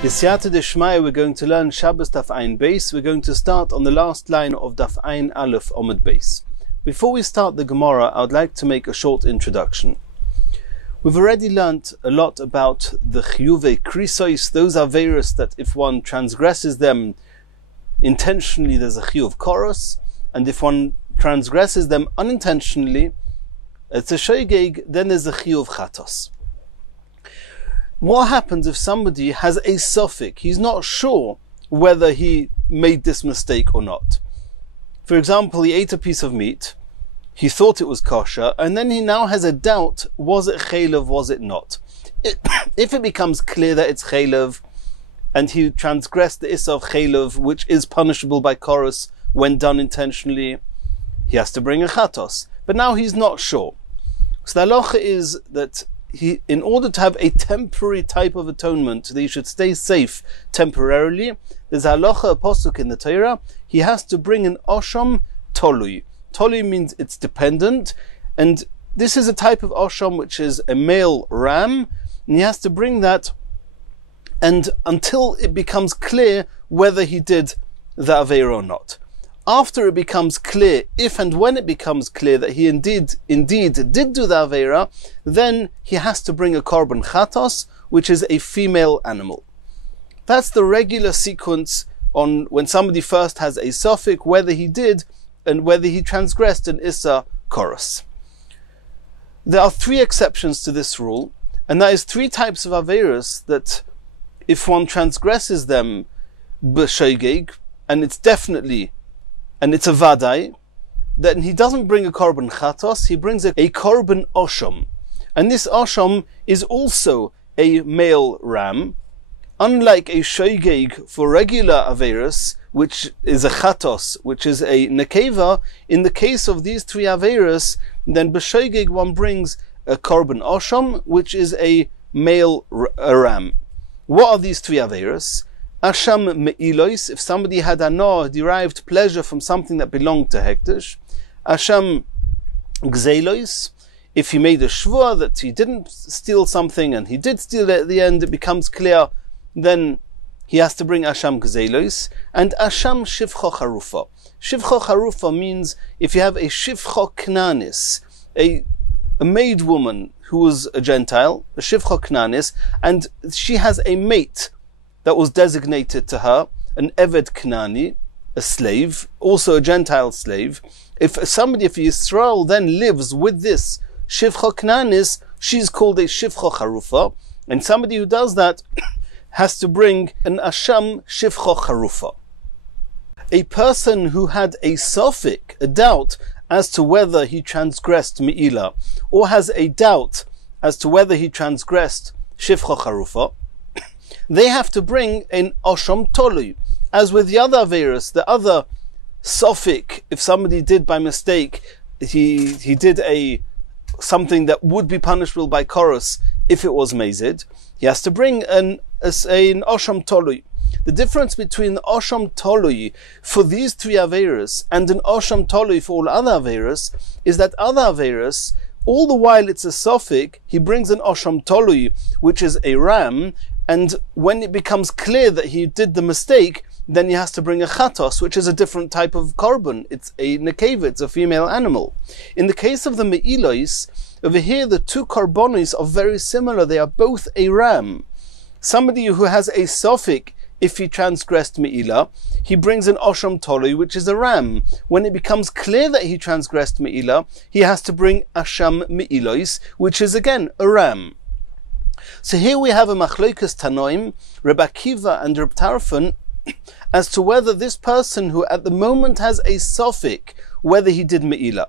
B'siyata d'shmaya, we're going to learn Shabbos Daf Ayin Beis. We're going to start on the last line of Daf Ayin Aleph Omid Beis. Before we start the Gemara, I would like to make a short introduction. We've already learnt a lot about the chiyuvei krisos. Those are various that if one transgresses them intentionally, there's a chiyuv koros, and if one transgresses them unintentionally, it's a shoygeg, then there's a chiyuv chatos. What happens if somebody has a suffix? He's not sure whether he made this mistake or not. For example, he ate a piece of meat, he thought it was kosher, and then he now has a doubt, was it chaylev, was it not? If it becomes clear that it's chaylev, and he transgressed the issa of chaylev, which is punishable by chorus when done intentionally, he has to bring a chatos. But now he's not sure. So the halacha is that he, in order to have a temporary type of atonement, that he should stay safe temporarily, there's a halacha, a posuk in the Torah, he has to bring an osham tolui. Tolui means it's dependent, and this is a type of osham which is a male ram, and he has to bring that, and until it becomes clear whether he did the aveira or not. After it becomes clear, if and when it becomes clear that he indeed did do the aveira, then he has to bring a korban chatos, which is a female animal. That's the regular sequence on when somebody first has a suffix, whether he did and whether he transgressed an issa koros. There are three exceptions to this rule, and that is three types of aveiros that if one transgresses them b'shoygeg, and it's definitely, and it's a vadai, then he doesn't bring a korban chatos, he brings a korban osham. And this osham is also a male ram. Unlike a shoygeg for regular aveiros, which is a chatos, which is a nekeva, in the case of these three aveiros, then b'shoygeg one brings a korban osham, which is a male ram. What are these three aveiros? Asham me'ilois, if somebody had derived pleasure from something that belonged to hektish. Asham gzeilois, if he made a shvua that he didn't steal something and he did steal it at the end, it becomes clear, then he has to bring Asham gzeilois. And Asham shivcho charufa. Shivcho charufa means if you have a shivcho knanis, a maid woman who was a Gentile, a shivcho knanis, and she has a mate that was designated to her, an Eved Knani, a slave, also a Gentile slave. If Yisrael then lives with this Shivcha Knanis, she's called a Shivcha Charufa, and somebody who does that has to bring an Asham Shivcha Charufa. A person who had a suffix, a doubt as to whether he transgressed Me'ilah, or has a doubt as to whether he transgressed Shivcha Charufa, they have to bring an osham tolu. As with the other aveiros, the other suffix, if somebody did by mistake, he did something that would be punishable by chorus if it was mazid, he has to bring an osham tolu. The difference between the osham tolu for these three aveiros and an osham tolu for all other aveiros is that other aveiros, all the while it's a suffix, he brings an osham tolu, which is a ram, and when it becomes clear that he did the mistake, then he has to bring a chatos, which is a different type of korban. It's a nekeva, it's a female animal. In the case of the me'ilois, over here the two korbanos are very similar. They are both a ram. Somebody who has a suffix, if he transgressed me'ilah, he brings an osham tolu, which is a ram. When it becomes clear that he transgressed me'ilah, he has to bring asham me'ilois, which is again a ram. So here we have a machlokas tanoim, Reb Akiva and Reb Tarfon, as to whether this person who at the moment has a suffix, whether he did me'ilah,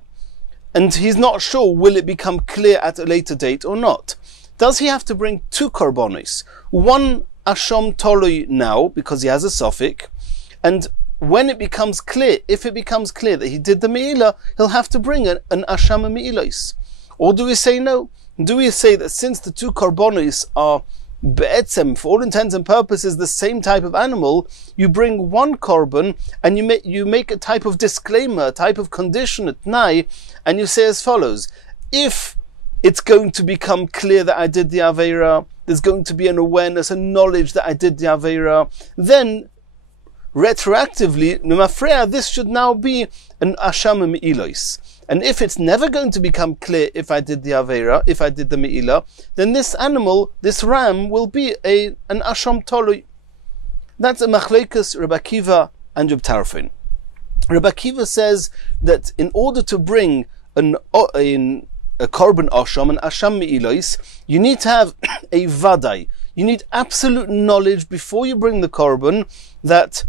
and he's not sure will it become clear at a later date or not. Does he have to bring two korbanos? One asham tolui now, because he has a suffix, and when it becomes clear, if it becomes clear that he did the me'ilah, he'll have to bring an asham me'ilois. Or do we say no? Do we say that since the two korbanos are be'etzem, for all intents and purposes, the same type of animal, you bring one korban and you make a type of disclaimer, a type of condition at nai, and you say as follows: if it's going to become clear that I did the aveira, there's going to be an awareness, a knowledge that I did the Aveira, then retroactively, this should now be an Asham Me'ilois. And if it's never going to become clear if I did the Aveira, if I did the Me'ilah, then this animal, this ram, will be an Asham Tolui. That's a Machlekes Rabbi Akiva and Reb Tarfon. Rabbi Akiva says that in order to bring a korban Asham, an Asham Me'ilois, you need to have a Vadai. You need absolute knowledge before you bring the korban that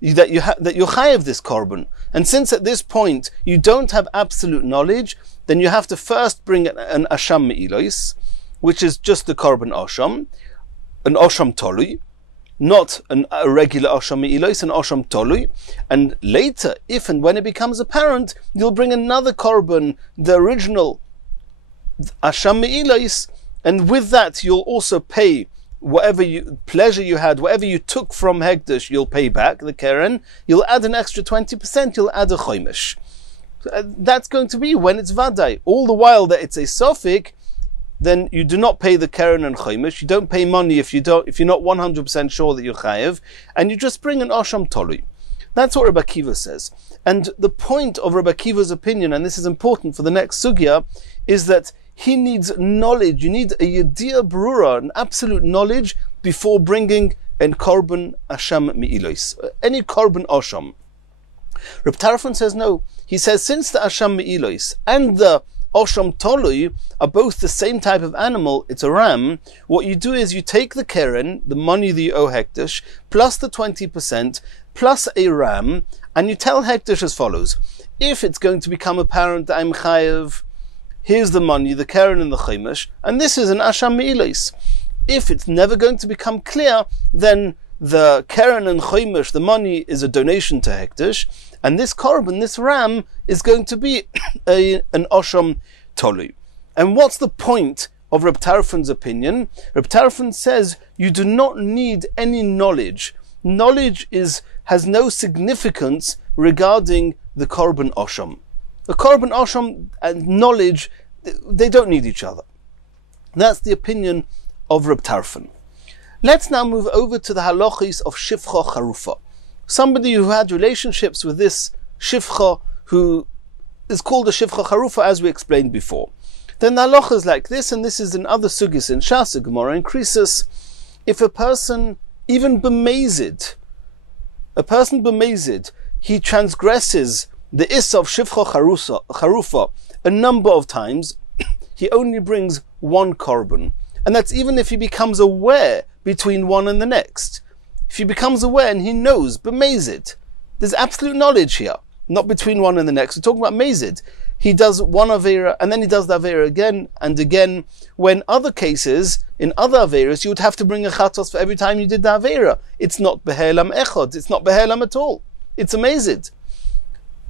you're chayav this korban. And since at this point you don't have absolute knowledge, then you have to first bring an Asham Me'ilois, which is just the korban Asham, an Asham Tolui, not a regular Asham Me'ilois, an Asham Tolui. And later, if and when it becomes apparent, you'll bring another korban, the original Asham Me'ilois, and with that you'll also pay whatever pleasure you had, whatever you took from Hekdesh, you'll pay back the Keren. You'll add an extra 20%, you'll add a Chomish. That's going to be when it's Vadai. All the while that it's a Sofik, then you do not pay the Keren and Chomish. You don't pay money if you're not 100% sure that you're Chayev, and you just bring an Asham Tolui. That's what Rabbi Akiva says. And the point of Rabbi Akiva's opinion, and this is important for the next sugya, is that he needs knowledge. You need a Yediyah Brura, an absolute knowledge, before bringing an Korban Asham Me'ilois, any Korban Asham. Reb Tarfon says no. He says since the Asham Me'ilois and the Asham Tolui are both the same type of animal, it's a ram, what you do is you take the Keren, the money that you owe Hekdesh, plus the 20%, plus a ram, and you tell Hekdesh as follows: if it's going to become apparent that I'm Chayev, here's the money, the Keren and the Chomish, and this is an Asham Me'ilois. If it's never going to become clear, then the Keren and Chomish, the money, is a donation to Hekdesh, and this korban, this ram, is going to be an Asham Tolui. And what's the point of Reb Tarfon's opinion? Reb Tarfon says you do not need any knowledge. Knowledge has no significance regarding the korban Asham. The korban Asham and knowledge, they don't need each other. That's the opinion of Reb Tarfon. Let's now move over to the halachis of Shifcha Charufa. Somebody who had relationships with this Shifcha, who is called a Shifcha Charufa, as we explained before. Then the halacha is like this, and this is in other sugis in Shas, Gemara, and Krisis. If a person, even b'mezid, he transgresses the Issa of Shifcha Charufa a number of times, he only brings one korban. And that's even if he becomes aware between one and the next. If he becomes aware and he knows, b'mezid, there's absolute knowledge here, not between one and the next. We're talking about mezid. He does one Aveira, and then he does the Aveira again and again. When other cases, in other Aveiras, you would have to bring a chatos for every time you did the Aveira. It's not behelam echod, it's not behelam at all. It's a mezid.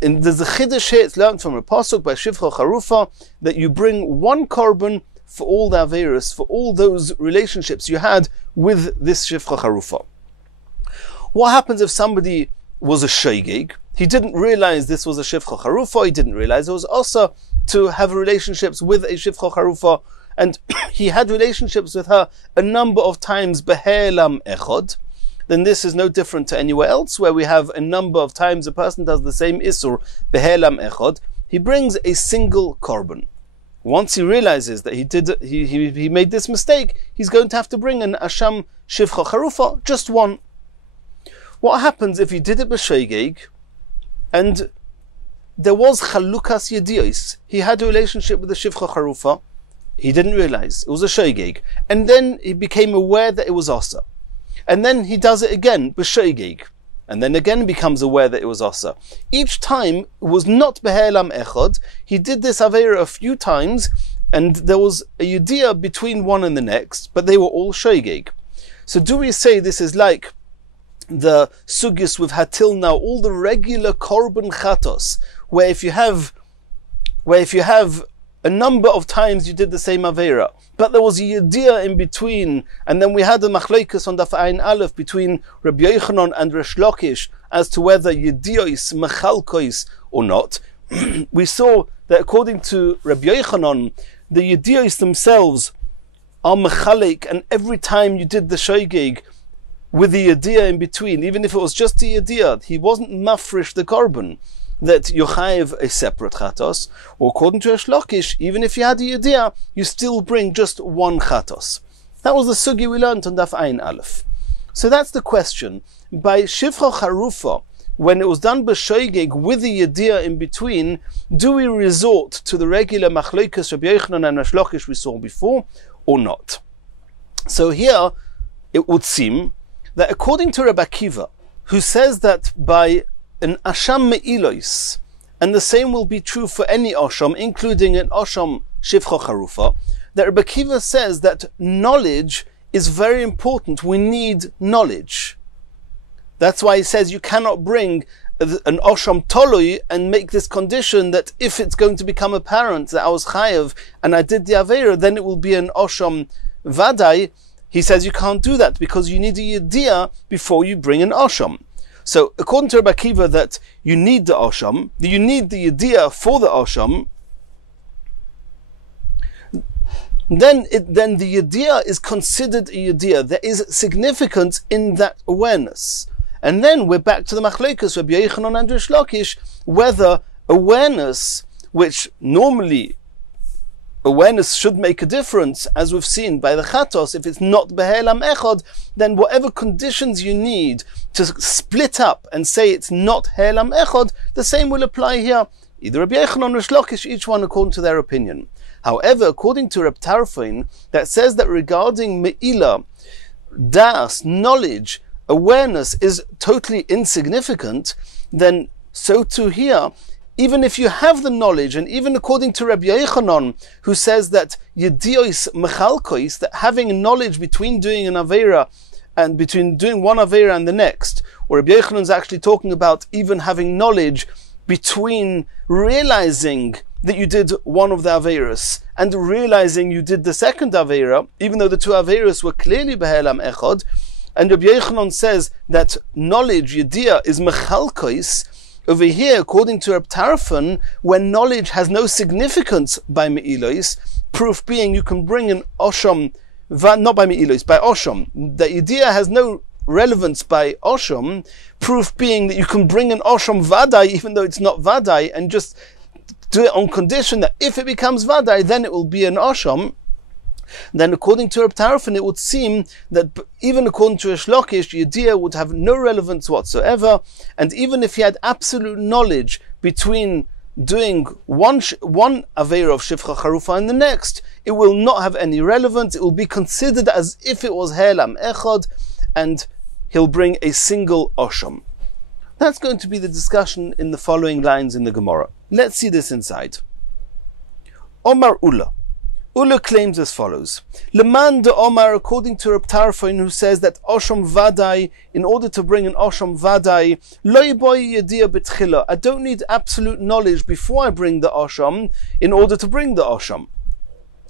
And there's a chiddush here, it's learned from a pasuk by Shifcha Charufa, that you bring one korban for all the Aveiras, for all those relationships you had with this Shifcha Charufa. What happens if somebody was a shaygig? He didn't realize this was a Shifcha Charufa, he didn't realize it was also to have relationships with a Shifcha Charufa, and he had relationships with her a number of times behelam echod. Then this is no different to anywhere else where we have a number of times a person does the same isur behelam echod. He brings a single korban. Once he realizes that he made this mistake, he's going to have to bring an Asham Shifcha Charufa, just one. What happens if he did it b'sheigeg and there was chalukas yediyos? He had a relationship with the Shifcha Charufa, he didn't realize it was a sheigeg, and then he became aware that it was asa. And then he does it again, b'sheigeg, and then again becomes aware that it was asa. Each time it was not behelam echod. He did this aveira a few times, and there was a yediyah between one and the next, but they were all sheigeg. So do we say this is like the sugis we've had till now, all the regular korban chatos, where if you have a number of times you did the same aveira, but there was a yediyah in between, and then we had the machlokes on daf ayin aleph between Rabbi Yochanan and Resh Lakish as to whether yediyos mechalkos or not. We saw that according to Rabbi Yochanan, the yediyos themselves are mechalek, and every time you did the shoygeg with the yediyah in between, even if it was just the yediyah, he wasn't mafresh the korban, that you chayev a separate chatos, or according to a shlokish, even if you had a yediyah, you still bring just one chatos. That was the sugi we learned on Daf Ein Aleph. So that's the question. By shivcha charufa, when it was done b'shoigeg with the yediyah in between, do we resort to the regular machlokas Rabbi Yochanan and Shlokish we saw before, or not? So here, it would seem that according to Rabbi Akiva, who says that by an asham me'ilois, and the same will be true for any asham, including an asham shivcha charufa, that Rabbi Akiva says that knowledge is very important. We need knowledge. That's why he says you cannot bring an osham tolui and make this condition that if it's going to become apparent that I was chayev and I did the aveira, then it will be an osham vadai. He says you can't do that because you need a yediyah before you bring an osham. So according to Rabbi Akiva, that you need the osham, you need the yediyah for the osham, then the yediyah is considered a yediyah. There is significance in that awareness. And then we're back to the machlokes Rabbi Yochanan and Rish Lakish, whether awareness, which normally awareness should make a difference, as we've seen by the chatos, if it's not behelam echad, then whatever conditions you need to split up and say it's not helam echad, the same will apply here. Either Rabbi Yochanan or Rish Lakish, each one according to their opinion. However, according to Reb Tarfon, that says that regarding me'ila, das, knowledge, awareness is totally insignificant, then so too here, even if you have the knowledge, and even according to Rabbi Yochanan, who says that yediyos mechalkois, that having knowledge between doing an aveira and between doing one aveira and the next, or Rabbi Yochanan is actually talking about even having knowledge between realizing that you did one of the Aveiras and realizing you did the second Aveira, even though the two Aveiras were clearly Behelam Echad. And Rabbi Yochanan says that knowledge, Yediyah, is Mechalkois. Over here, according to Reb Tarfon, when knowledge has no significance by Me'ilois, proof being you can bring an Osham, not by Me'ilois, by Osham. The Yediyah has no relevance by Osham, proof being that you can bring an Osham Vadai, even though it's not Vadai, and just do it on condition that if it becomes Vadai, then it will be an Osham. Then according to Reb Tarfon, it would seem that even according to Rish Lakish, Yediyah would have no relevance whatsoever, and even if he had absolute knowledge between doing one Aveira of Shivcha Charufa and the next, it will not have any relevance. It will be considered as if it was Helam Echad, and he'll bring a single Osham. That's going to be the discussion in the following lines in the Gemara. Let's see this inside. Omar Ula. Ula claims as follows. Leman de Omar, according to Reb Tarfon, who says that Osham Vadai, in order to bring an Osham Vadai, Loi boy Yediyah betchila. I don't need absolute knowledge before I bring the Osham in order to bring the Osham.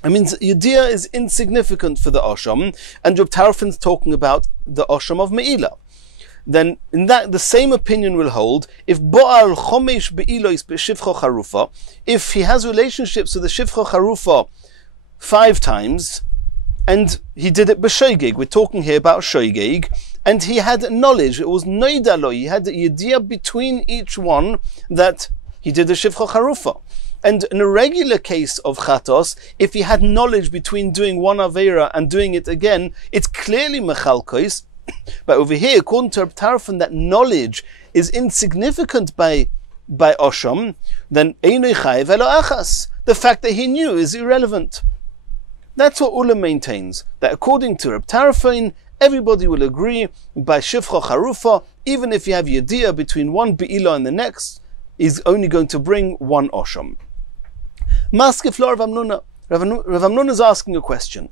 I mean, Yediyah is insignificant for the Osham, and Reb Tarfon's talking about the Osham of Me'ilah. Then in that the same opinion will hold if Bo'al Chomesh Be'ilois B'Shivcha Charufa, if he has relationships with the Shivcha Charufa 5 times, and he did it b'shoigeg. We're talking here about shoigeg, and he had knowledge. It was noidalo. He had the idea between each one that he did the shivcha charufa. And in a regular case of chatos, if he had knowledge between doing one aveira and doing it again, it's clearly mechalkois. But over here, according to Reb Tarfon, that knowledge is insignificant by Osham, then einoi chayev elo achas. The fact that he knew is irrelevant. That's what Ula maintains, that according to Reb Tarfon, everybody will agree by Shivcha Charufa, even if you have Yediyah between one Be'ilah and the next, is only going to bring one Osham. Maskef lo Rav Amnuna. Rav Amnuna is asking a question.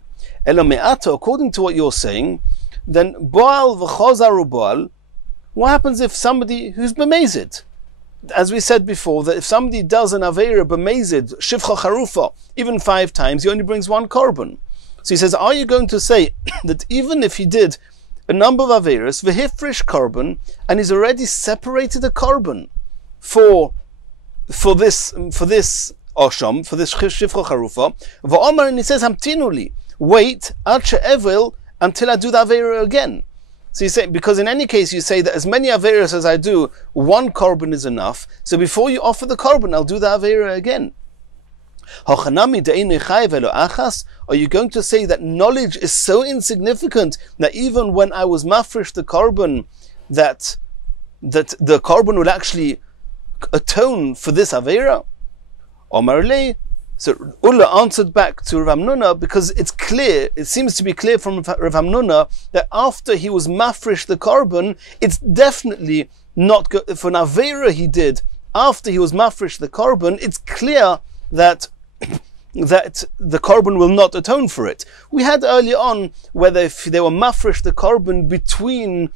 Elo me'ata, according to what you're saying, then Bo'al v'chozaru Bo'al, what happens if somebody who's bemazed? As we said before, that if somebody does an Aveira b'mezid, Shivcha Charufa, even 5 times, he only brings 1 korban. So he says, are you going to say that even if he did a number of Aveiras, v'hifrish korban, and he's already separated a korban for this Osham, for this Shivcha Charufa, v'omar, and he says, hamtinuli, wait until I do the Aveira again. So you say, because in any case you say that as many Aveiras as I do, one korban is enough. So before you offer the korban, I'll do the Aveira again. Are you going to say that knowledge is so insignificant that even when I was mafresh the korban, that the korban will actually atone for this Aveira? Omar le. So Ulla answered back to Rav Hamnuna, because it's clear, it seems to be clear from Rav Hamnuna that after he was mafresh the korban, it's definitely not good. For an Aveira he did after he was mafresh the korban, it's clear that the korban will not atone for it. We had earlier on whether if they were mafresh the korban between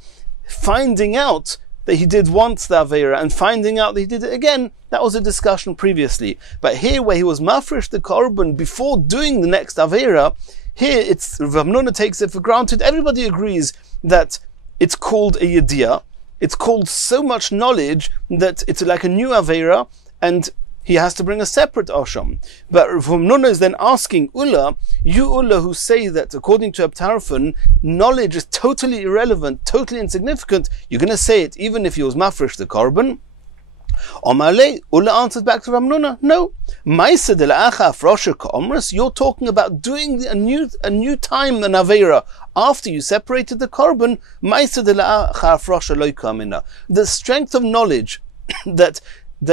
finding out that he did once the Aveira and finding out that he did it again, that was a discussion previously. But here where he was mafresh the korban before doing the next Aveira, here it's Rav Hamnuna takes it for granted. Everybody agrees that it's called a yediyah. It's called so much knowledge that it's like a new Aveira, and he has to bring a separate Osham. But Rav Hamnuna is then asking Ulla, you Ulla who say that according to Abtarfan, knowledge is totally irrelevant, totally insignificant, you're going to say it even if he was mafresh the korban? Omale, Ulla answered back to Rav Hamnuna, no. You're talking about doing a new time, an Aveira, after you separated the korban. The strength of knowledge that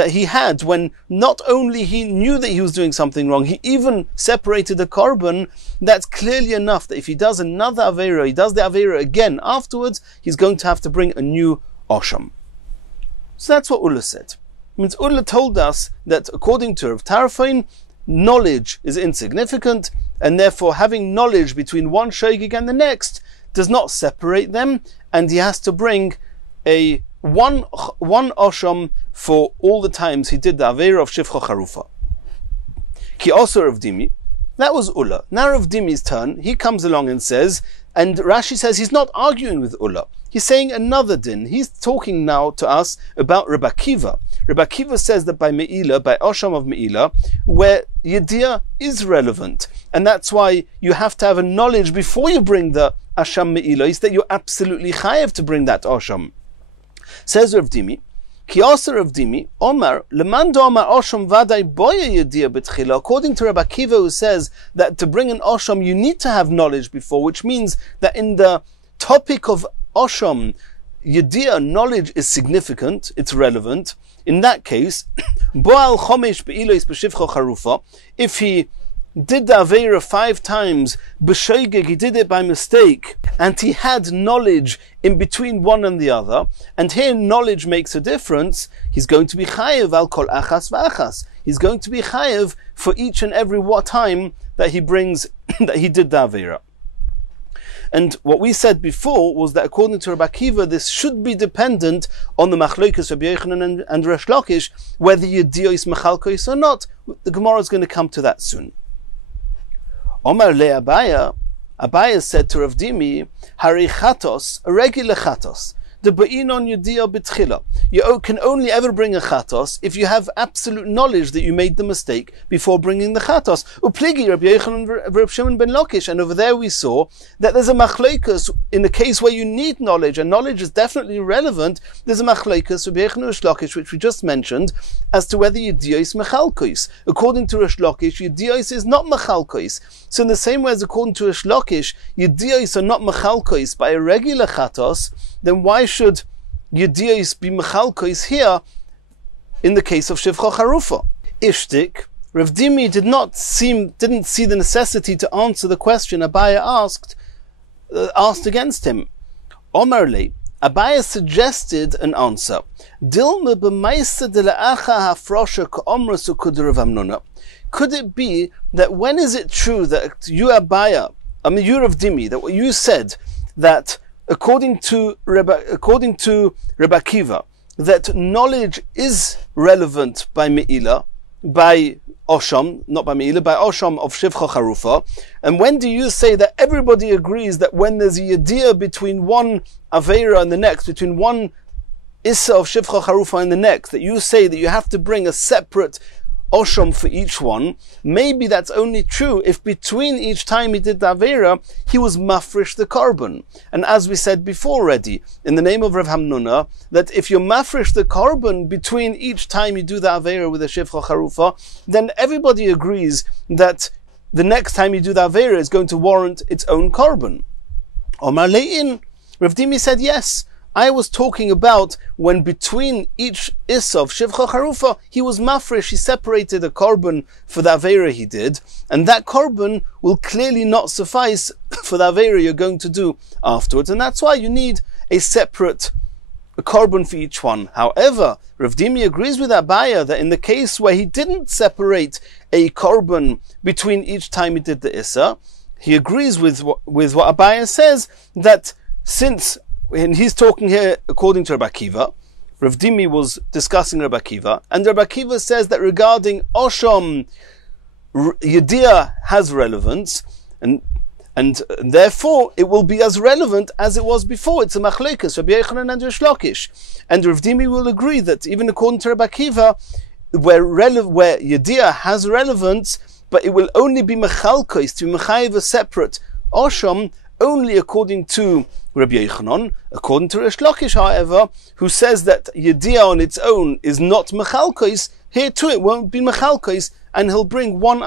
he had when not only he knew that he was doing something wrong, he even separated the korban, that's clearly enough that if he does another Aveira, he does the Aveira again afterwards, he's going to have to bring a new Osham. So that's what Ulla said. It means Ulla told us that according to Rav Tarfain, knowledge is insignificant, and therefore having knowledge between one shogeg and the next does not separate them, and he has to bring a one Osham for all the times he did the Aveira of Shivcha Charufa. Ki also Rav Dimi, that was Ulla. Now Rav Dimi's turn, he comes along and says, and Rashi says he's not arguing with Ulla. He's saying another din. He's talking now to us about Rabbi Akiva. Rabbi Akiva says that by Me'ilah, by Osham of Me'ilah, where Yediyah is relevant, and that's why you have to have a knowledge before you bring the Asham Me'ilah, is that you're absolutely chayav to bring that Osham. Says Rav Dimi, Ki also Rav Dimi, Omar, Lemando Omar Osham Vadai Boya Yediyah Betchila, according to Rabbi Akiva, who says that to bring an Osham you need to have knowledge before, which means that in the topic of Osham, Yediyah, knowledge is significant, it's relevant. In that case, Boal Chomesh Be'ilois B'Shivcha Charufa, if he did the Aveira 5 times, b'shoigeg, he did it by mistake, and he had knowledge in between one and the other, and here knowledge makes a difference, he's going to be chayev al kol achas v'achas. He's going to be chayev for each and every time that he brings, that he did the Aveira. And what we said before was that according to Rabbi Akiva, this should be dependent on the machlokas Rabbi Yochanan and Resh Lakish, whether Yediyah is machalkos or not. The Gemara is going to come to that soon. Omar le Abaya said to Rav Dimi, Hari chatos, a regular chatos, the ba'inon yediyah b'tchila. You can only ever bring a chatos if you have absolute knowledge that you made the mistake before bringing the chatos. Upligi Rabbi Yochanan Reb Shimon ben Lakish, and over there we saw that there's a machlokas in the case where you need knowledge, and knowledge is definitely relevant. There's a machlokas Rabbi Yochanan Resh Lakish, which we just mentioned, as to whether yediyah is machalkos. According to Resh Lakish, yediyah is not machalkos. So in the same way as according to Resh Lakish, yediyah are not machalkos by a regular chatos, then why should Yediyos be Mechalkos here in the case of Shivcha Charufa? Ishtik, Rav Dimi didn't see the necessity to answer the question Abaya asked against him. Omar le, Abaya suggested an answer. Dilma b'maisa de la'acha hafrosha ka'omra sukud Rav Hamnuna. Could it be that when is it true that you Abaya, you Rav Dimi, that what you said that according to Rabbi Akiva, that knowledge is relevant by Me'ilah, by Osham, not by Me'ilah, by Osham of Shivcha Charufa, and when do you say that everybody agrees that when there's a Yediyah between one Aveira and the next, between one Issa of Shivcha Charufa and the next, that you say that you have to bring a separate osham for each one, maybe that's only true if between each time he did the Avera, he was mafresh the carbon. And as we said before already, in the name of Rav Hamnuna, that if you mafresh the carbon between each time you do the Avera with a Shivcha Charufa, then everybody agrees that the next time you do the Avera is going to warrant its own carbon. Omar Le'in, Rav Dimi said, yes, I was talking about when between each Issa of Shivcha Charufa, he was mafresh, he separated a carbon for the Avera he did, and that carbon will clearly not suffice for the Avera you're going to do afterwards, and that's why you need a separate carbon for each one. However, Rav Dimi agrees with Abaya that in the case where he didn't separate a carbon between each time he did the Issa, he agrees with what Abaya says, that since, and he's talking here according to Rabbi Akiva, Rav Dimi was discussing Rabbi Akiva, and Rabbi Akiva says that regarding Osham, Yediyah has relevance, and therefore it will be as relevant as it was before. It's a machlekes, Rabbi Yochanan and Rish Lakish. And Rav Dimi will agree that even according to Rabbi Akiva, where Yediyah has relevance, but it will only be mechalkos, to be mechayev a separate Osham, only according to Rabbi Yochanan. According to Rish Lakish, however, who says that Yediyah on its own is not mechalkos, here too it won't be mechalkos, and he'll bring one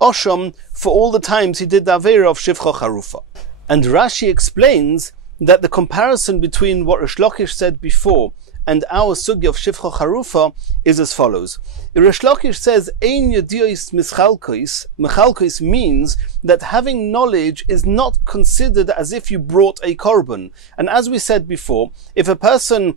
Osham for all the times he did the Avera of Shivcha Charufa. And Rashi explains that the comparison between what Rish Lakish said before and our sugya of Shivcha Charufa is as follows. Rish Lakish says, Ein Yediyos Mechalkos. Mechalkos means that having knowledge is not considered as if you brought a korban. And as we said before, if a person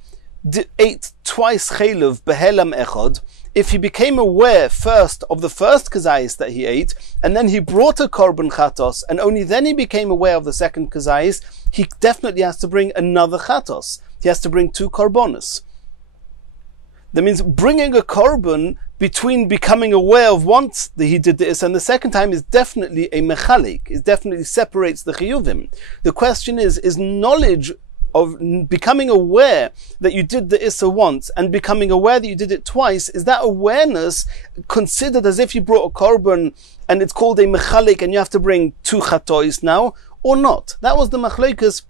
ate twice chaylev behelam echad, if he became aware first of the first kazayis that he ate, and then he brought a korban chatos, and only then he became aware of the second kazayis, he definitely has to bring another chatos. He has to bring 2 korbanos. That means bringing a korban between becoming aware of once that he did this and the second time is definitely a mechalik. It definitely separates the chiyuvim. The question is knowledge of becoming aware that you did the Issa once and becoming aware that you did it twice, is that awareness considered as if you brought a korban and it's called a mechalik and you have to bring 2 chatois now, or not? That was the machlekes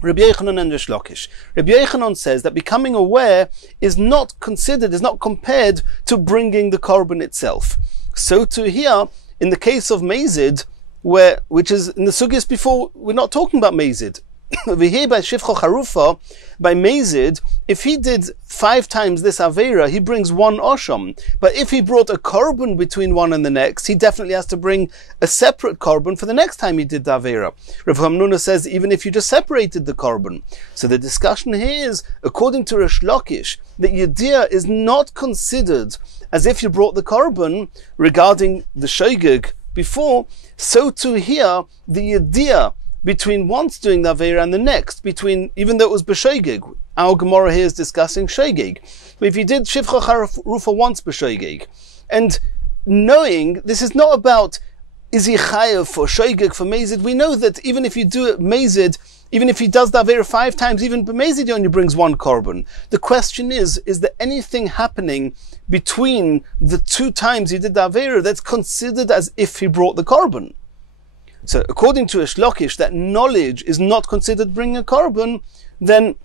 Rabbi Yochanan and Rish Lakish. Rabbi Yochanan says that becoming aware is not considered, is not compared to bringing the korban itself. So to here, in the case of Mazid, which is in the sugyas before, we're not talking about Mazid. Over here by Shivcha Charufa, by Mazid, if he did 5 times this Avera, he brings 1 Osham. But if he brought a korban between one and the next, he definitely has to bring a separate korban for the next time he did the Avera. Rav Hamnuna says even if you just separated the korban. So the discussion here is, according to Rish Lakish, that Yediyah is not considered as if you brought the korban regarding the Shogeg before, so to here, the Yediyah between once doing the Avera and the next, even though it was b'shogeg. Our Gemara here is discussing shogeg. But if you did Shivcha Charufa once b'shogeg, and knowing this is not about is he chayav for shogeg for Mazid, we know that even if you do it Mazid, even if he does the Avera 5 times, even b'Mazid he only brings 1 korban. The question is there anything happening between the 2 times he did the Avera that's considered as if he brought the korban? So according to Rish Lakish, that knowledge is not considered bringing a korban, then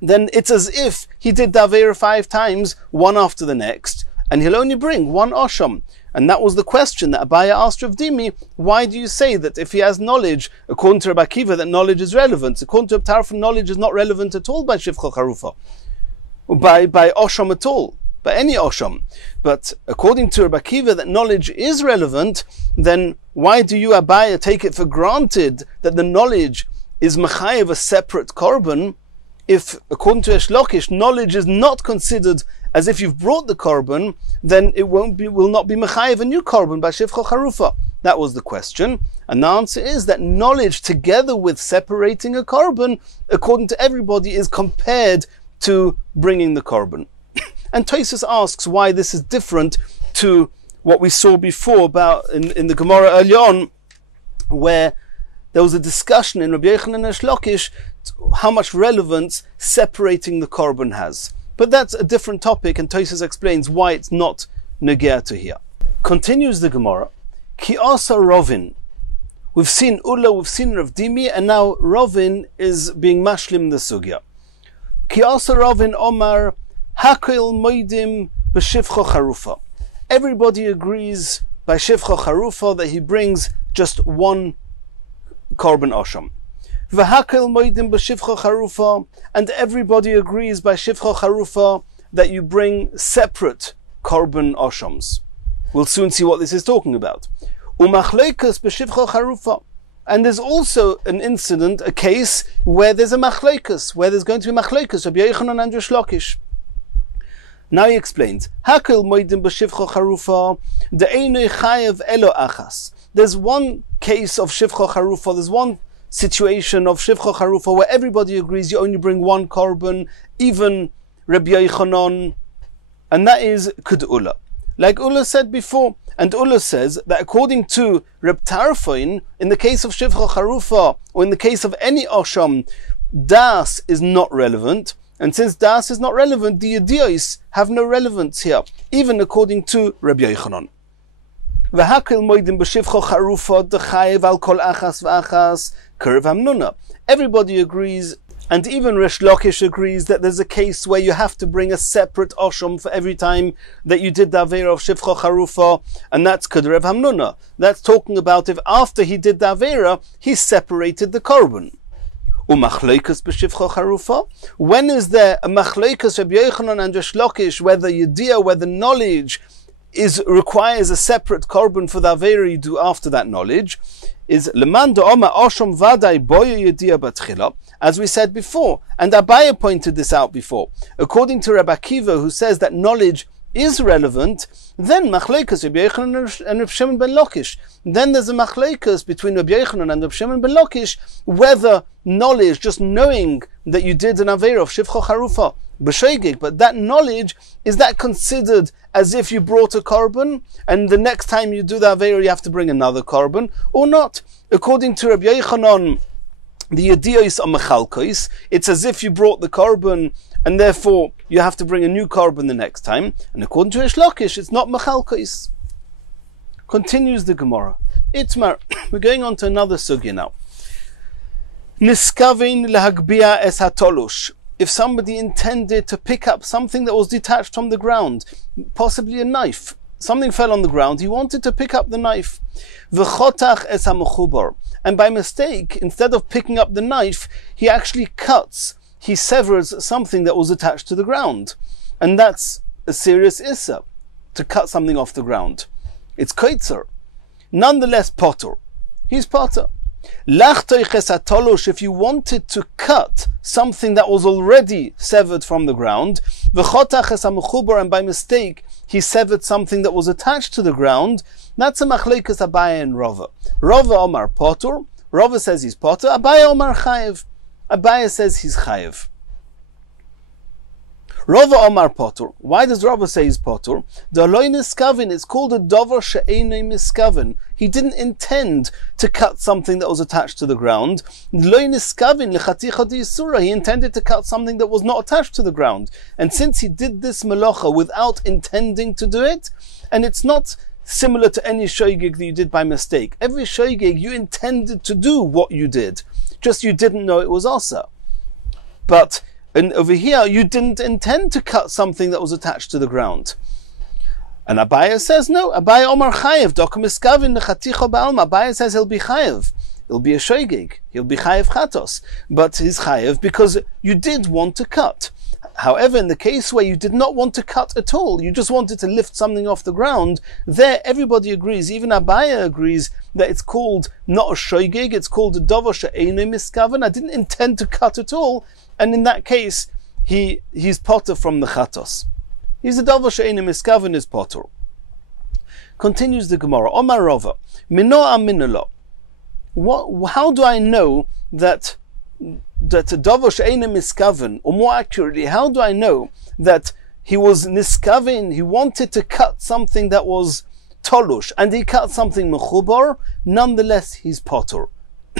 it's as if he did the Avera 5 times, one after the next, and he'll only bring 1 Osham. And that was the question that Abaya asked Rav Dimi, why do you say that if he has knowledge, according to Rabbi Akiva, that knowledge is relevant? According to Tarfon, knowledge is not relevant at all by Shivcha Charufa, by Osham at all, by any Osham. But according to Rabbi Akiva, that knowledge is relevant, then why do you, Abaya, take it for granted that the knowledge is mechayev a separate korban, if, according to Rish Lakish, knowledge is not considered as if you've brought the korban, then it will not be mechayev a new korban by Shivcha Charufa? That was the question. And the answer is that knowledge, together with separating a korban, according to everybody, is compared to bringing the korban. And Tosfos asks why this is different to what we saw before about in the Gemara early on, where there was a discussion in Rabbi Yochanan and Rish Lakish how much relevance separating the korban has. But that's a different topic, and Tosfos explains why it's not negea to here. Continues the Gemara, Ki asa Rovin. We've seen Ula, we've seen Rav Dimi, and now Rovin is being mashlim the sugya. Ki asa Rovin Omar Hakel Moidim b'shivcha charufa. Everybody agrees by shivcha charufa that he brings just one korban osham. V'hakel moidim b'shivcha charufa, and everybody agrees by shivcha charufa that you bring separate korban oshams. We'll soon see what this is talking about. Umachleikas b'shivcha charufa, and there's also an incident, a case where there's a machleikas, where there's going to be machleikas, Rabbi Yochanan and Rish Lakish. Now he explains, Hakel moidim b'shivcha charufa, de'einoi chayev elo achas. There's one case of shivcha charufa, there's one situation of shivcha charufa where everybody agrees you only bring one korban, even Rabbi Yochanan, and that is Kud Ula. Like Ula said before, and Ula says that according to Reb Tarfoin, in the case of shivcha charufa, or in the case of any osham, das is not relevant, and since das is not relevant, the yediyos have no relevance here, even according to Rabbi Yochanan. V'hakel moidim b'shivcha charufa dechayev al kol achas v'achas karev hamnuna. Everybody agrees, and even Rish Lakish agrees, that there's a case where you have to bring a separate osham for every time that you did the avera of shivcha charufa, and that's karev hamnuna. That's talking about if after he did the avera, he separated the korban. Umachleikas b'shivcha charufa. When is there a machleikas Rabbi Yochanan and Rish Lakish, whether yediyah, whether knowledge requires a separate korban for the avera you do after that knowledge, is leman de'oma osham vaday boya yediyah batchila, as we said before, and Abaye pointed this out before. According to Rabbi Akiva, who says that knowledge is relevant, then machleikas Rabbi Yochanan and Reb Shimon ben Lakish. Then there's a machleikas between Rabbi Yochanan and Reb Shimon ben Lakish whether knowledge, just knowing that you did an avera of shivcha charufa b'sheigig, but that knowledge, is that considered as if you brought a korban, and the next time you do the avera you have to bring another korban, or not? According to Rabbi Yochanan, the yediyos are mechalkos. It's as if you brought the korban, and therefore you have to bring a new korban the next time. And according to Rish Lakish, it's not mechalkos. Continues the Gemara. Itmar, we're going on to another sugya now. Niskavin lehagbia es hatolush. If somebody intended to pick up something that was detached from the ground, possibly a knife, something fell on the ground, he wanted to pick up the knife. V'chotach es hamechubar. And by mistake, instead of picking up the knife, he actually he severs something that was attached to the ground. And that's a serious issa, to cut something off the ground. It's koitzer. Nonetheless, potter. He's potter. If you wanted to cut something that was already severed from the ground, and by mistake he severed something that was attached to the ground, that's a machleikas Abaye and Rava. Rava Omar potter. Rava says he's potter. Abaye Omar chayev. Abaye says he's chayev. Rava Omar potter. Why does Rava say he's potter? The loy niskavin, it's called a dover she'enei miskavin. He didn't intend to cut something that was attached to the ground. Loy niskavin lechaticha d'isura. He intended to cut something that was not attached to the ground. And since he did this melacha without intending to do it, and it's not similar to any shoygig that you did by mistake. Every shoygig you intended to do what you did, just you didn't know it was asa. But and over here, you didn't intend to cut something that was attached to the ground. And Abaye says, no, Abaye Omar Chayev, Doka Miskavin Nechaticha Ba'alma. Abaye says he'll be Chayev. He'll be a shoygig. He'll be Chayev Chatos. But he's Chayev because you did want to cut. However, in the case where you did not want to cut at all, you just wanted to lift something off the ground, there everybody agrees, even Abaye agrees, that it's called not a shoygig, it's called a dover she'enei miskaven. I didn't intend to cut at all, and in that case, he's potter from the chatos. He's a dover she'enei miskaven, is potter. Continues the Gemara. Omar Rava, mino aminulo. How do I know that a dover she'enei miskaven, or more accurately, how do I know that he was niskaven, he wanted to cut something that was tolush, and he cut something mechubar, nonetheless he's potter.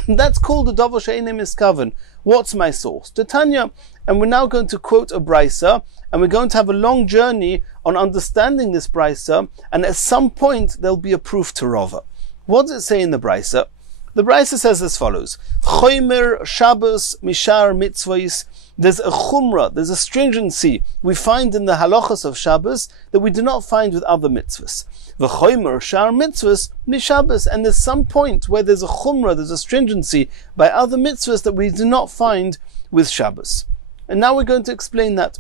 That's called a davar she'eino miskaven. What's my source? Tanya, and we're now going to quote a brisa, and we're going to have a long journey on understanding this brisa, and at some point there'll be a proof to Rava. What does it say in the brisa? The brisa says as follows: Chomer Shabbos mishar mitzvahs. There's a chumrah, there's a stringency we find in the halachas of Shabbos that we do not find with other mitzvahs. V'chomer shar mitzvahs mishabbos, and there's some point where there's a chumrah, there's a stringency by other mitzvahs that we do not find with Shabbos. And now we're going to explain that.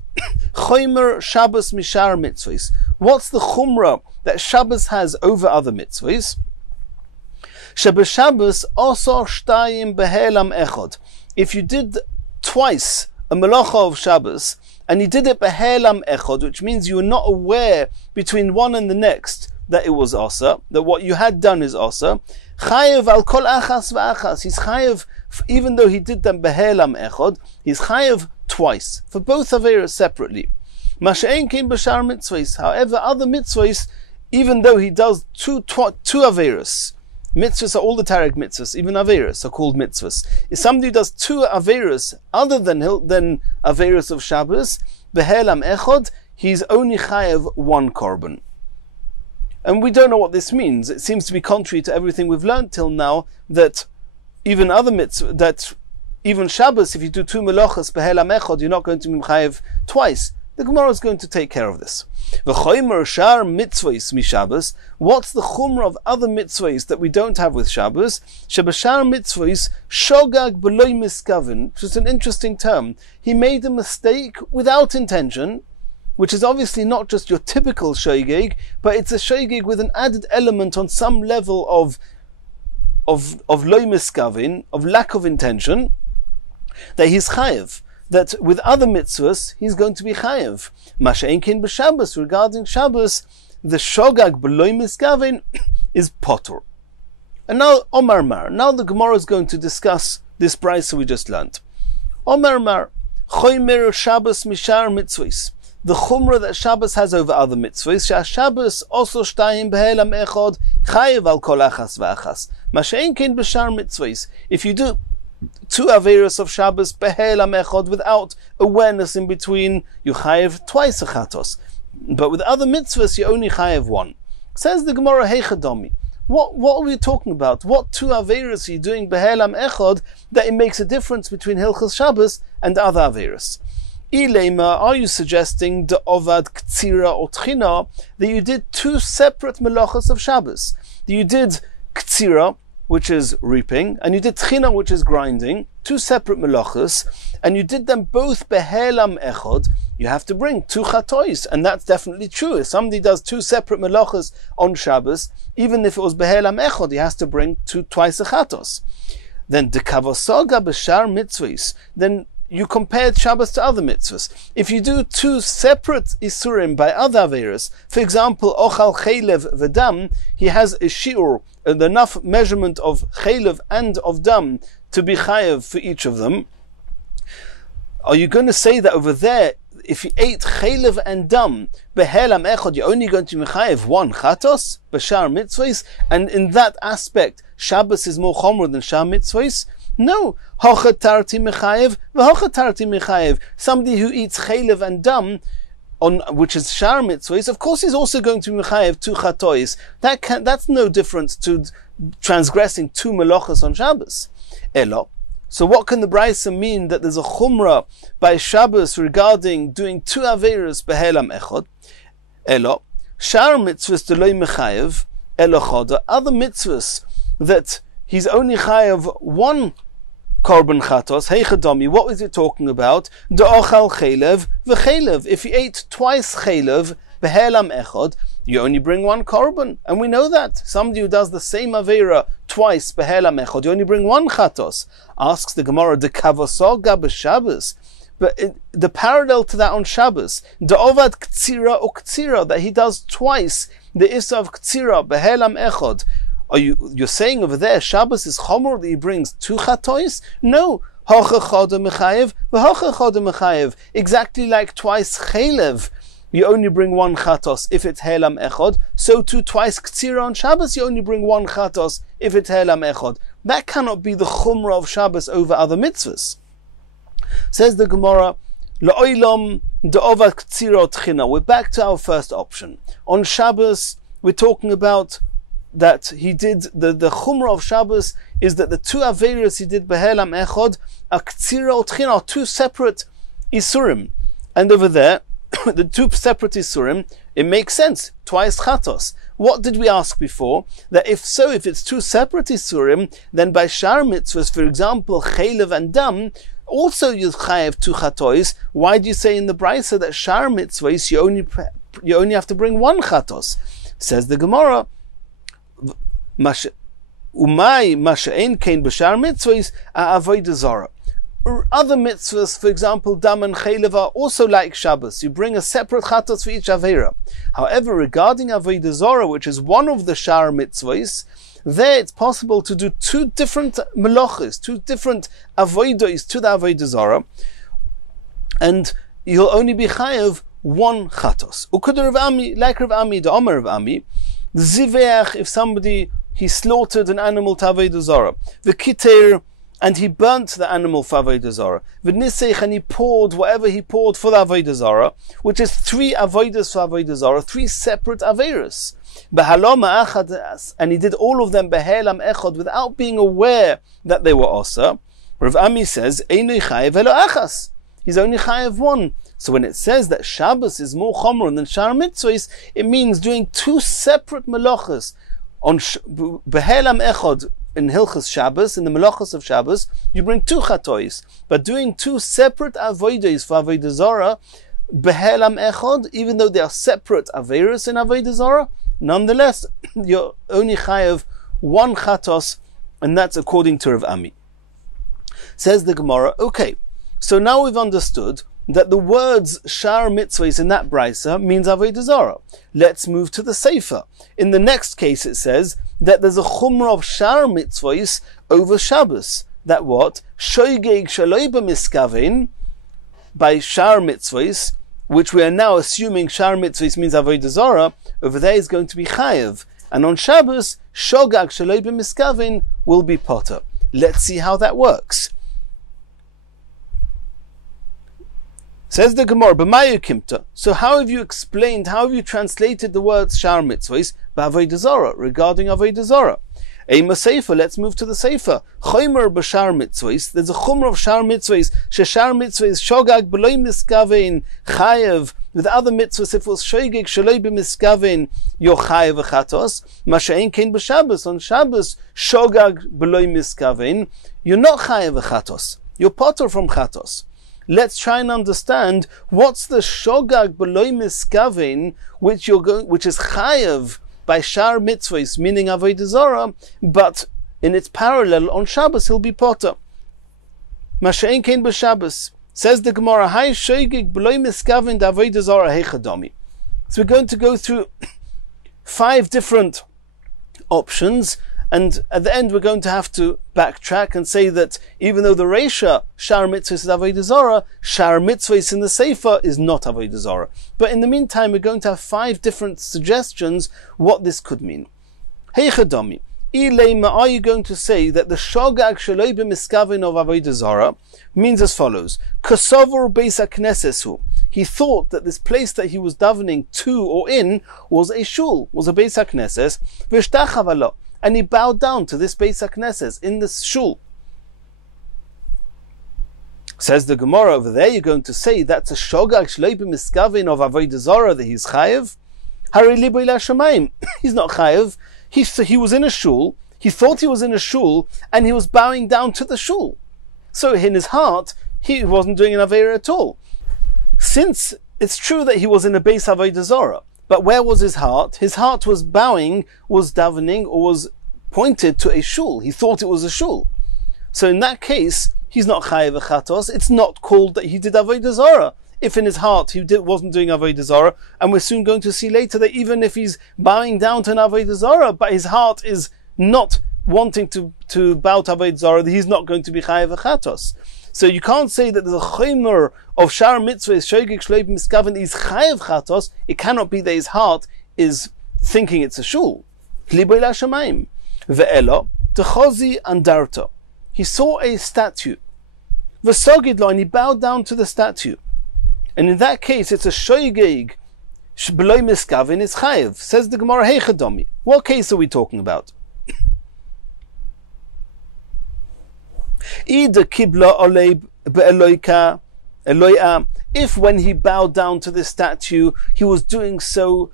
Chomer Shabbos mishar mitzvahs. What's the chumrah that Shabbos has over other mitzvahs? Shabbos osor shtayim behelam echod. If you did twice a melacha of Shabbos, and you did it behelam echod, which means you were not aware between one and the next that it was asa, that what you had done is asa, chayev al kol achas v'achas. He's chayev, even though he did them behelam echod, he's chayev twice, for both averas separately. Masha'en kein b'shar mitzvahs. However, other mitzvahs, even though he does two averas, mitzvahs are all the tarek mitzvahs, even averas are called mitzvahs. If somebody does two averas other than averas of Shabbos, behelam echod, he's only chayev one korban. And we don't know what this means. It seems to be contrary to everything we've learned till now, that even other mitzvahs, that even Shabbos, if you do two melachas behelam echod, you're not going to be chayev twice. The Gemara is going to take care of this. V'chomer shar mitzvahs mishabbos. What's the chumrah of other mitzvahs that we don't have with Shabbos? Shebashar mitzvahs shogag b'loy miskaven, which is an interesting term. He made a mistake without intention, which is obviously not just your typical shogeg, but it's a shogeg with an added element on some level of loy miskaven, of lack of intention, that he's chayev. That with other mitzvahs, he's going to be chayev. Masha'en kein b'Shabbos, regarding Shabbos, the shogag b'loy miskaven is potur. And now, Omar Mar, now the Gemara is going to discuss this brisa we just learned. Omar Mar, chomer Shabbos mishar mitzvahs. The chumrah that Shabbos has over other mitzvahs, Shabbos also shtayim behelam echod, chayev al kol achas v'achas. Masha'en kein b'shar mitzvahs. If you do two averos of Shabbos behelam echod without awareness in between, you chayev twice a chatos. But with other mitzvahs, you only chayev one. Says the Gemara, heichadomi. What are we talking about? What two averos are you doing behelam echod that it makes a difference between Hilchos Shabbos and other averos? Ilema, are you suggesting the ovad ktsira or tchina, that you did two separate melachos of Shabbos? You did ktsira, which is reaping, and you did tchina, which is grinding, two separate melachos, and you did them both behelam echod. You have to bring two chatois, and that's definitely true. If somebody does two separate melachos on Shabbos, even if it was behelam echod, he has to bring twice a chatos. Then dekavosoga b'shar mitzvahs, then you compared Shabbos to other mitzvahs. If you do two separate isurim by other averos, for example, ochal chaylev v'dam, he has a shiur, enough measurement of chaylev and of dam to be chayev for each of them. Are you going to say that over there, if you ate chaylev and dam, behelam echod, you're only going to be chayev one chatos, b'shar mitzvahs, and in that aspect, Shabbos is more chomer than shar mitzvahs? No, hochatarti mechayev, v'hochatarti mechayev. Somebody who eats chaylev and dam, which is shar mitzvahs, of course he's also going to mechayev two chatois. That's no difference to transgressing two melachos on Shabbos. Elo. So what can the brisa mean that there's a chumrah by Shabbos regarding doing two averos behelam echod? Elo. Shar mitzvahs deloy mechayev, elo choda. Other mitzvahs that he's only chayev one korban chatos, heichadomi, what was it talking about? De'ochal chaylev v'chaylev. If you ate twice chaylev, behelam echod, you only bring one korban. And we know that. Somebody who does the same avera twice, behelam echod, you only bring one chatos. Asks the Gemara, dekavosoga b'Shabbos. But the parallel to that on Shabbos, de'ovad ktsira o ktsira, that he does twice the issa of ktsira, behelam echod. You're saying over there Shabbos is chomer that he brings two chatois? No. Hocha choda mechayev, v'hocha choda mechayev. Exactly like twice chaylev, you only bring one chatos if it's helam echod. So too twice ktsira on Shabbos, you only bring one chatos if it's helam echod. That cannot be the chumrah of Shabbos over other mitzvahs. Says the Gemara, La'olam da'ovat ktsira tchina. We're back to our first option. On Shabbos, we're talking about that he did, the chumrah of Shabbos is that the two averos he did behelam echod are ktsira tchina, are two separate isurim. And over there, the two separate isurim, it makes sense, twice chatos. What did we ask before? That if it's two separate isurim, then by shar mitzvahs, for example, chaylev and dam, also you chayev two chatois. Why do you say in the brisa that shar mitzvahs you only have to bring one chatos? Says the Gemara, umay masha'en kain b'shar mitzvahs avodah zara. Other mitzvahs, for example, dam and chaylev, are also like Shabbos. You bring a separate chatos for each avera. However, regarding avodah zara, which is one of the shar mitzvahs, there it's possible to do two different melochas, two different avodos to the avodah zara, and you'll only be chayev one chatos. Ukud Rav Ami, like Rav Ami, the Omer Rav Ami, the ziveach, if somebody, he slaughtered an animal to avodah zara, the kiter, and he burnt the animal for avodah zara, the nisech, and he poured whatever he poured for the avodah zara, which is three avodas for avodah zara, three separate averos. And he did all of them behelam echod without being aware that they were osa. Rav Ami says, Einoi chayev elo achas. He's only chayev one. So when it says that Shabbos is more chomron than shar mitzvahs, it means doing two separate melachas. On behelam echod in Hilchas Shabbos, in the melachas of Shabbos, you bring two chatois. But doing two separate avodos for avodah zara, behelam echod, even though they are separate averos in avodah zara, nonetheless, you're only chayev one chatos, and that's according to Rav Ami. Says the Gemara, okay, so now we've understood that the words shar mitzvahs in that brisa means avodah zara. Let's move to the sefer. In the next case it says that there's a chumrah of shar mitzvahs over Shabbos. That what? Shoygeg shaloi b'miskavein, by shar mitzvahs, which we are now assuming shar mitzvahs means avodah zara, over there is going to be chayev. And on Shabbos, shogag shaloi b'miskavein will be potter. Let's see how that works. Says the Gemara, b'mayu kimta. So how have you explained, how have you translated the words shar mitzvahs b'avodah zara, regarding avodah zara? Eima sefer, let's move to the sefer. Chomer b'shar mitzvahs, there's a chumrah of shar mitzvahs, sheshar mitzvahs shogag b'loi miskavein chayev. With other mitzvahs, if it was shogeg shaloi b'miskavein, you're chayev v'chatos. Masha'en kein b'Shabbos, on Shabbos shogag b'loi miskavein, you're not chayev v'chatos. You're potter from chatos. Let's try and understand what's the shogag b'loi miskavein, which is chayev by shar mitzvahs, meaning avodah zara, but in its parallel on Shabbos he'll be potter. Masha'en kein b'Shabbos. Says the Gemara, Hai shogeg b'loi miskavein d'avodah zara heichadomi. So we're going to go through 5 different options, and at the end we're going to have to backtrack and say that even though the Reisha shar mitzvahs is avodah zara, shar mitzvahs in the sefer is not avodah zara. But in the meantime we're going to have 5 different suggestions what this could mean. Heichadomi, Ilema, are you going to say that the shogag shaloi b'miskavein of avodah zara means as follows? Kosovor beis haknesesu. He thought that this place that he was davening to or in was a shul, was a beis hakneses, v'shtachav alo, and he bowed down to this beis hakneses in this shul. Says the Gemara, over there you're going to say that's a shogag shaloi b'miskavein of avodah zara that he's chayev. Hari libo ila shamayim. He's not chayev. He was in a shul, he thought he was in a shul, and he was bowing down to the shul. So in his heart, he wasn't doing an avera at all. Since it's true that he was in a beis avodah zara, but where was his heart? His heart was bowing, was davening, or was pointed to a shul. He thought it was a shul. So in that case, he's not chayev v'chatos. It's not called that he did avodah zara. If in his heart he wasn't doing avodah zara, and we're soon going to see later that even if he's bowing down to an avodah zara, but his heart is not wanting to bow to avodah zara, he's not going to be chayev v'chatos. So you can't say that the chomer of shar mitzvahs shogeg shleib miskaven is chayev chatos. It cannot be that his heart is thinking it's a shul. Liboy la shamayim ve'elo techozi andarto. He saw a statue. V'sogid lo, and he bowed down to the statue. And in that case, it's a shogeg shbeloi miskaven is chayev. Says the Gemara, hey chadomi. What case are we talking about? Ida kibla olei be'eloika eloia. If when he bowed down to the statue, he was doing so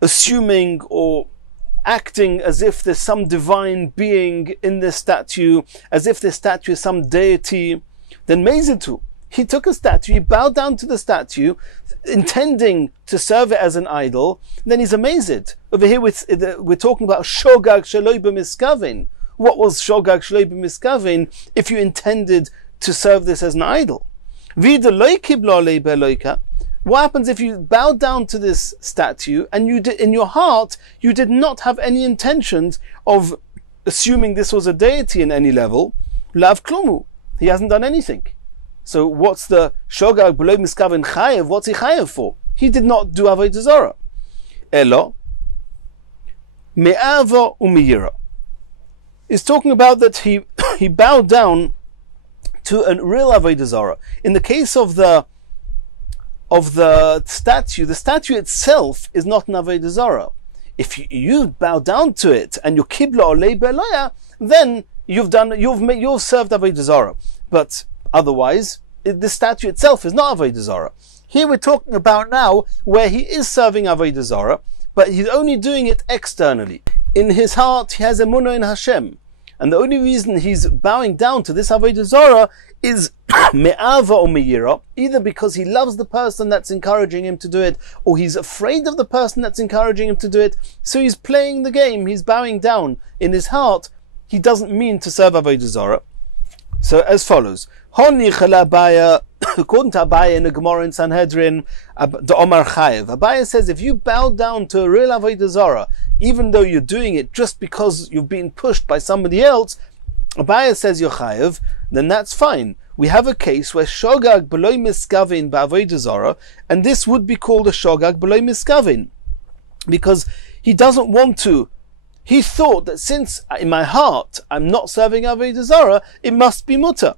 assuming or acting as if there's some divine being in this statue, as if this statue is some deity, then mezitu. He took a statue, he bowed down to the statue, intending to serve it as an idol, then he's amazed. Over here we're talking about shogag sheloi b'miskavin. What was shogag sheloi b'miskavin if you intended to serve this as an idol? Vida lo kibla olei be'eloika. What happens if you bow down to this statue and you did, in your heart, you did not have any intentions of assuming this was a deity in any level? Lav klumu. He hasn't done anything. So what's the shogag b'lo miskaven chayev? What's he chayev for? He did not do avodah zarah. Elo me'ava u'miyira. He's talking about that he bowed down to a real avodah zarah. In the case of the statue itself is not an avodah zarah. If you bow down to it and you kibla olei be'eloya, then you've served avodah zarah. But otherwise, the statue itself is not avodah zarah. Here we're talking about now where he is serving avodah zarah, but he's only doing it externally. In his heart, he has emunah in Hashem. And the only reason he's bowing down to this avodah zarah is me'ava or me'yira, either because he loves the person that's encouraging him to do it, or he's afraid of the person that's encouraging him to do it. So he's playing the game, he's bowing down. In his heart, he doesn't mean to serve avodah zarah. So as follows, according to Abaye in the Gemara in Sanhedrin, the Omar Chayev. Abaye says if you bow down to a real avodah zarah, even though you're doing it just because you've been pushed by somebody else, Abaye says you're chayev, then that's fine. We have a case where shogag b'loi miskavin ba'avodah zarah, and this would be called a shogag b'loi miskavin, because he doesn't want to. He thought that since in my heart I'm not serving avodah zarah, it must be mutter,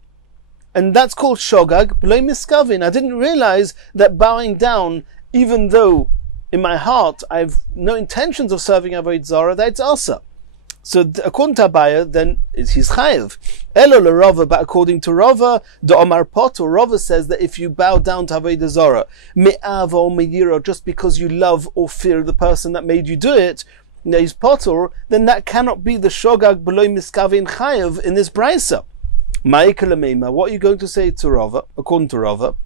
and that's called shogag b'loi miskavin. I didn't realize that bowing down, even though in my heart I've no intentions of serving avodah zarah, that it's asa. So according to Abaye, then he's chayev. Elo l'Rava, but according to Rava, the Omar Potter, Rava says that if you bow down to avodah zarah, me'ava or me'yira, just because you love or fear the person that made you do it, he's Potter, then that cannot be the shogag b'loi miskavin chayev in this brisa. Ma'ikalameima, what are you going to say to Rava? According to Rava,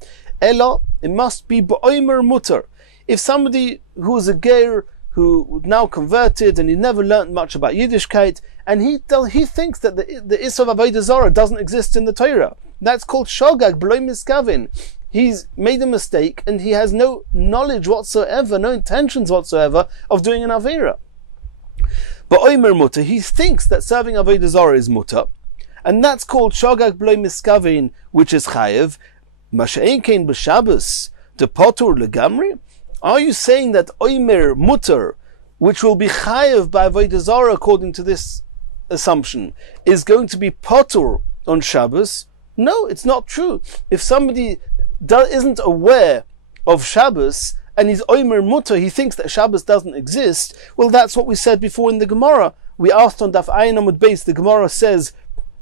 Elo, it must be b'oimer mutter. If somebody who is a ger, who now converted and he never learned much about Yiddishkeit, and he thinks that the Issa of Avodah Zarah doesn't exist in the Torah. That's called Shogag B'loi Miskavin. He's made a mistake and he has no knowledge whatsoever, no intentions whatsoever of doing an Avera. But Oimer Mutter, he thinks that serving Avodah Zarah is Mutter, and that's called Shogag B'loi Miskavin, which is Chayev. Masha'en Kein B'Shabbos, the Potur Legamri. Are you saying that Oimer Mutter, which will be chayev by avodah zarah according to this assumption, is going to be potur on Shabbos? No, it's not true. If somebody isn't aware of Shabbos and he's Oimer Mutter, he thinks that Shabbos doesn't exist, well, that's what we said before in the Gemara. We asked on Daf Ayin Amud Beis, the Gemara says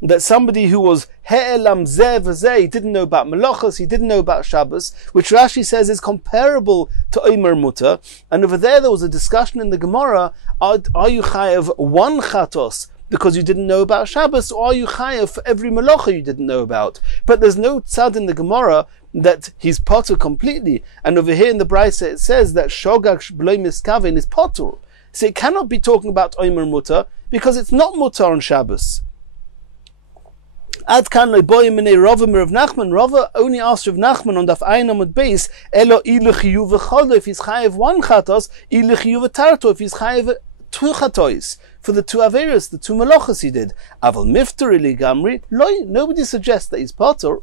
that somebody who was he'elam zeh v'zeh, he didn't know about Melachos, he didn't know about Shabbos, which Rashi says is comparable to Omer Mutter. And over there was a discussion in the Gemara, are you chayev one chatos because you didn't know about Shabbos, or are you chayev for every Melacha you didn't know about? But there's no tzad in the Gemara that he's potter completely. And over here in the Brisa it says that shogag b'loi miskavin is potter. So it cannot be talking about Omer Mutter because it's not Mutter on Shabbos. Ad kan lo'boyim minei Rava mir Rav Nachman. Rava only asked Rav Nachman on Daf Ayin Amud Beis, Elo ilu chiyuv v'cholo, if he's chayev one chatos, ilu chiyuv v'tarto, if he's chayev two chatois, for the two averos, the two malachas he did. Aval mifter ili gamri, nobody suggests that he's potter.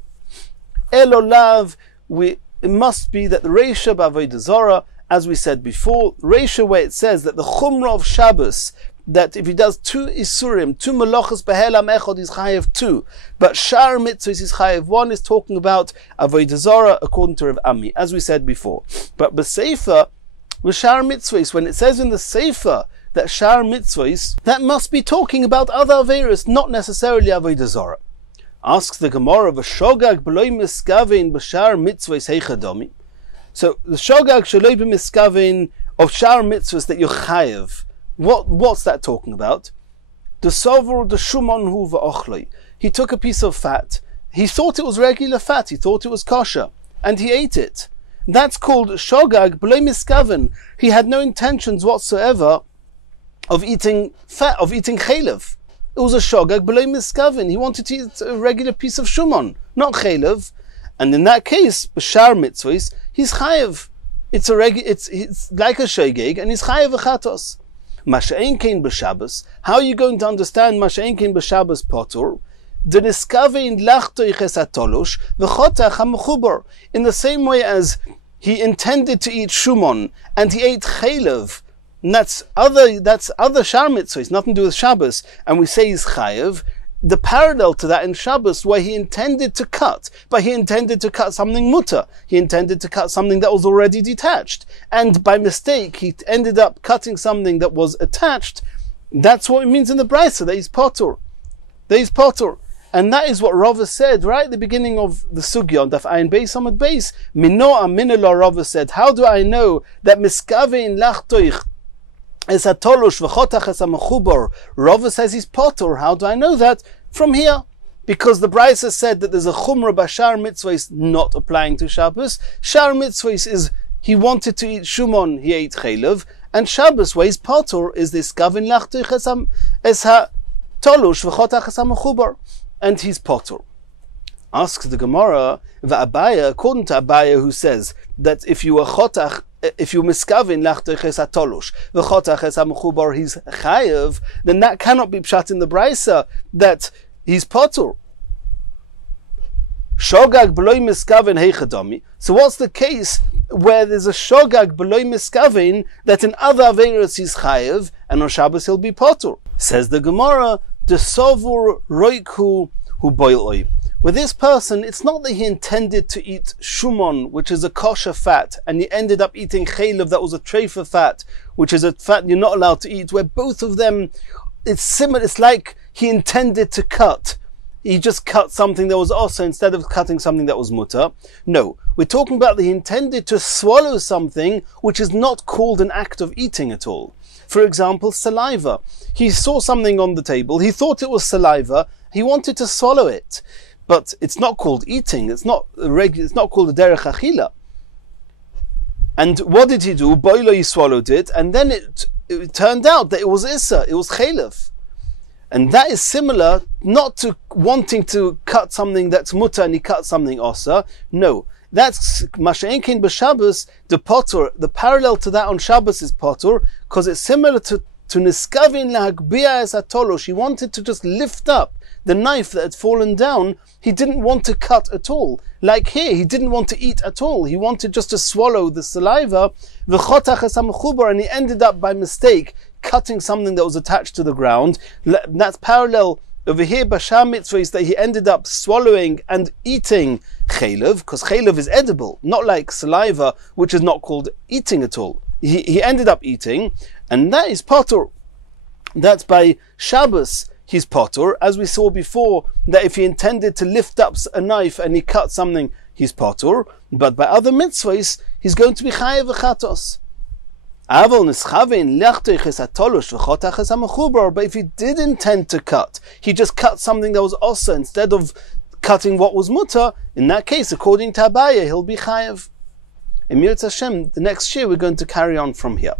Elolav, it must be that the Reisha b'Avodah Zarah, as we said before, Reisha where it says that the Chumrah of Shabbos, that if he does 2 Isurim, 2 Melachos Behelam Echad, he's chayev 2. But Shar Mitzvahs is chayev 1, is talking about Avodah Zarah according to Rav Ami, as we said before. But B'Sefer, with Shar Mitzvahs, when it says in the Sefer that Shar Mitzvahs, that must be talking about other Averis, not necessarily Avodah Zarah. Asks the Gemara, V'shogag b'loi miskavein b'shar mitzvahs heichadami. So the shogag shaloi b'miskavein of Shar Mitzvahs that you're chayev, what's that talking about? The sovor the shumon hu v'ochloi. He took a piece of fat. He thought it was regular fat. He thought it was kosher, and he ate it. That's called shogag b'loi miskaven. He had no intentions whatsoever of eating fat, of eating chaylev. It was a shogag b'loi miskaven. He wanted to eat a regular piece of shumon, not chaylev. And in that case, b'shar mitzvahs, he's chayev. It's like a shogeg, and he's chayev v'chatos. Masha'en kein b'Shabbos. How are you going to understand Masha'en kein b'Shabbos potur? The niskavein lachtoich esatolosh v'chotach hamechubar. In the same way as he intended to eat shumon and he ate chaylev, and that's other shar mitzvahs, nothing to do with Shabbos, and we say he's chayev. The parallel to that in Shabbos, where he intended to cut, but he intended to cut something mutter. He intended to cut something that was already detached. And by mistake, he ended up cutting something that was attached. That's what it means in the Brisa, that he's potur. That he's potur. And that is what Rava said right at the beginning of the Sugya on Daf Ayin Beis Amud Beis. Minoa minila, Rava said, how do I know that miskavein lachtoich es hatolosh v'chotach es hamechubar? Rava says he's potur. How do I know that? From here. Because the Brisa said that there's a chumrah b'shar mitzvahs not applying to Shabbos. Shar mitzvahs is he wanted to eat shumon, he ate chaylev, and Shabbos where he's potur is this gavin lachtoich es hatolosh v'chotach es hamechubar, and he's potur. Asks the Gemara, v'Abaya, according to Abaya, who says that if you are chotach, if you miskavin lachtoich es hatolosh v'chotach es hamechubar, he's chayev, then that cannot be pshat in the Brisa that he's potur. Shogag b'loi miskavin heichadami. So what's the case where there's a shogag b'loi miskavin that in other averos he's chayev and on Shabbos he'll be potur? Says the Gemara, the sovur roiku hu boiloi. With this person, it's not that he intended to eat shumon, which is a kosher fat, and he ended up eating chaylev, that was a treifa fat, which is a fat you're not allowed to eat, where both of them, it's similar. It's like he intended to cut. He just cut something that was also instead of cutting something that was mutter. No, we're talking about that he intended to swallow something which is not called an act of eating at all. For example, saliva. He saw something on the table, he thought it was saliva, he wanted to swallow it. But it's not called eating. It's not called a derech achila. And what did he do? Boilo, he swallowed it, and then it turned out that it was issa, it was chaylev. And that is similar, not to wanting to cut something that's mutter and he cut something osa. No, that's masha'en kein b'Shabbos, the potur. The parallel to that on Shabbos is potur, because it's similar to niskavin lahagbia es hatolosh. He wanted to just lift up the knife that had fallen down. He didn't want to cut at all. Like here, he didn't want to eat at all. He wanted just to swallow the saliva, and he ended up by mistake cutting something that was attached to the ground. That's parallel over here, b'shar mitzvahs, that he ended up swallowing and eating chaylev, because chaylev is edible, not like saliva, which is not called eating at all. He ended up eating, and that is potur. That's by Shabbos. He's potur, as we saw before, that if he intended to lift up a knife and he cut something, he's potur. But by other mitzvahs, he's going to be chayev v'chatos. But if he did intend to cut, he just cut something that was also instead of cutting what was mutter. In that case, according to Abaya, he'll be chayev. In Mirz Hashem, the next year we're going to carry on from here.